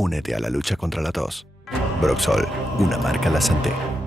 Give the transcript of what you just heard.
Únete a la lucha contra la tos. Broxol, una marca La Santé.